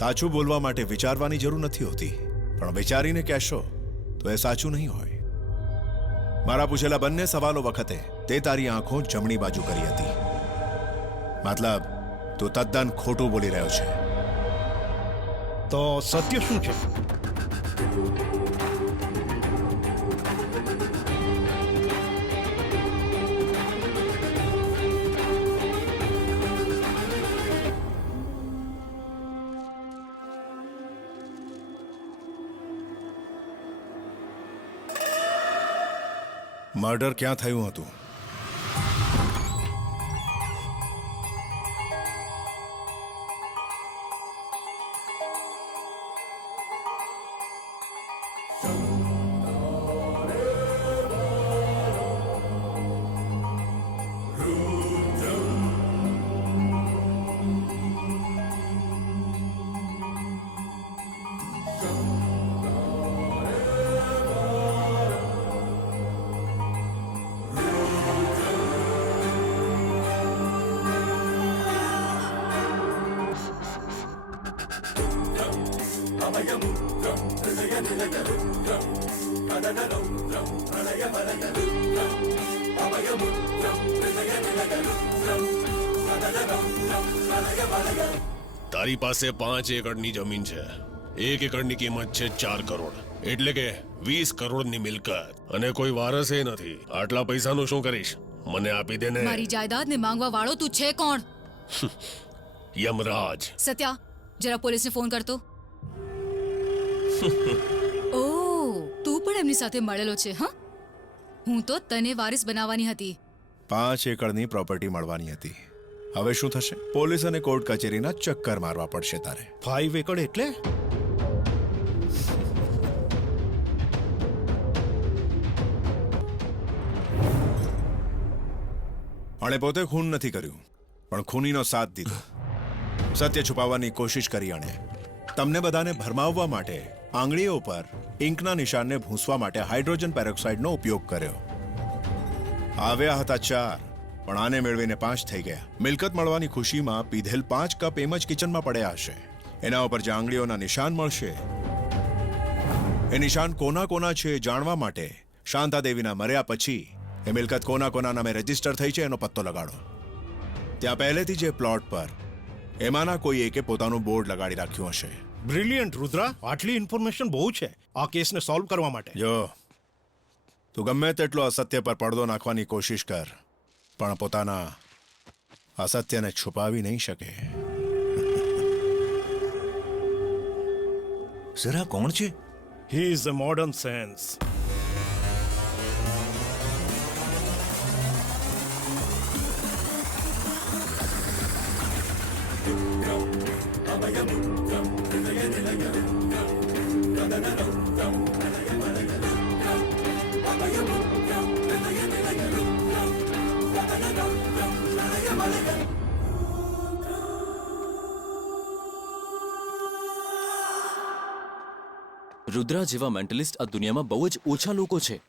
સાચું બોલવા માટે વિચારવાની જરૂર નથી હોતી. પણ વિચારીને કહેશો, તો એ સાચું નહીં હોય. મારા પૂછેલા બંને સવાલો વખતે તે તારી આંખો જમણી બાજુ કરી હતી. મતલબ, તું તદ્દન ખોટું બોલી રહ્યો છે. તો સત્ય શું છે? મર્ડર ક્યાં થયું હતું? તારી પાસે પાંચ એકડની જમીન છે. એક એકડની કિંમત છે ચાર કરોડ. એટલે કે વીસ કરોડની મિલકત. અને કોઈ વારસે નથી. આટલા પૈસાનું શું કરીશ? મને આપી દે ને. મારી જાયદાદને માંગવા વાળો તું છે કોણ? યમરાજ. સત્યા જરા પોલીસને ફોન કરતો. ઓ તું પણ એમની સાથે મળેલો છે હા? હું તો તને વારિસ બનાવવાની હતી. પાંચ એકડની પ્રોપર્ટી મળવાની હતી. હવે શું થશે? પોલીસ અને કોર્ટ કચેરીના ચક્કર મારવા પડશે તારે. ફાઈવ એકડ એટલે? અણે પોતે ખૂન નથી કર્યું પણ ખૂનીનો સાથ દીધો. સત્ય છુપાવવાની કોશિશ કરી અણે. તમને બધાને ભરમાવવા માટે આંગળીઓ પર ઇંકના નિશાનને ભૂંસવા માટે હાઇડ્રોજન પેરોક્સાઇડનો ઉપયોગ કર્યો. આવ્યા હતા ચાર, પણ આને મેળવીને પાંચ થઈ ગયા. મિલકત મળવાની ખુશીમાં પીધેલ પાંચ કપ એમ જ કિચનમાં પડ્યા હશે. એના ઉપર જે આંગળીઓના નિશાન મળશે, એ નિશાન કોના કોના છે જાણવા માટે શાંતાદેવીના મર્યા પછી એ મિલકત કોના કોના નામે રજિસ્ટર થઈ છે એનો પત્તો લગાડો. ત્યાં પહેલેથી જે પ્લોટ પર એમાંના કોઈ એકે પોતાનું બોર્ડ લગાડી રાખ્યું હશે. બ્રિલિયન્ટ રુદ્રા આટલી ઇન્ફોર્મેશન બહુ છે આ કેસને સોલ્વ કરવા માટે જો તું ગમે તેટલો અસત્ય પર પડદો નાખવાની કોશિશ કર પણ પોતાના અસત્યને છુપાવી નહીં શકે જરા કોણ છે he is a modern sense Rudra જેવા મેન્ટલિસ્ટ આ દુનિયામાં બહુ જ ઓછા લોકો છે.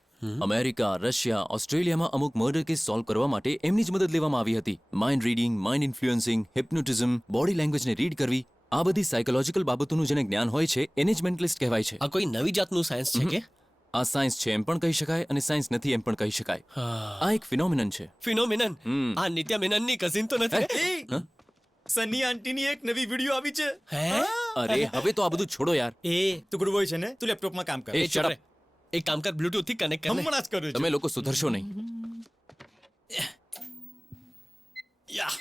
અમેરિકા રશિયા ઓસ્ટ્રેલિયામાં અમુક મર્ડર કેસ સોલ્વ કરવા માટે એમની જ મદદ લેવામાં આવી હતી. Mind reading mind influencing hypnotism body લેંગ્વેજને read કરવી આ બધી સાયકોલોજીકલ બાબતોનું જેને જ્ઞાન હોય છે એને જ મેન્ટલિસ્ટ કહેવાય છે. આ કોઈ નવી જાતનું સાયન્સ છે કે? આ સાયન્સ છે એમ પણ કહી શકાય અને સાયન્સ નથી એમ પણ કહી શકાય. આ એક ફિનોમિનન છે. ફિનોમિનન આ નિત્યા મેનનની કઝિન તો નથી? સની આંટીની એક નવી વીડિયો આવી છે. હે? અરે હવે તો આ બધું છોડો યાર. એ તું ગુડ બોય છે ને? તું લેપટોપમાં કામ કર. એ રે. એક કામ કર બ્લૂટૂથથી કનેક્ટ કર. હમણાં જ કરું છું. તમે લોકો સુધરશો નહીં. યા.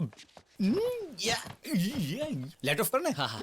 લેટ ઓફ કર ને. હા હા.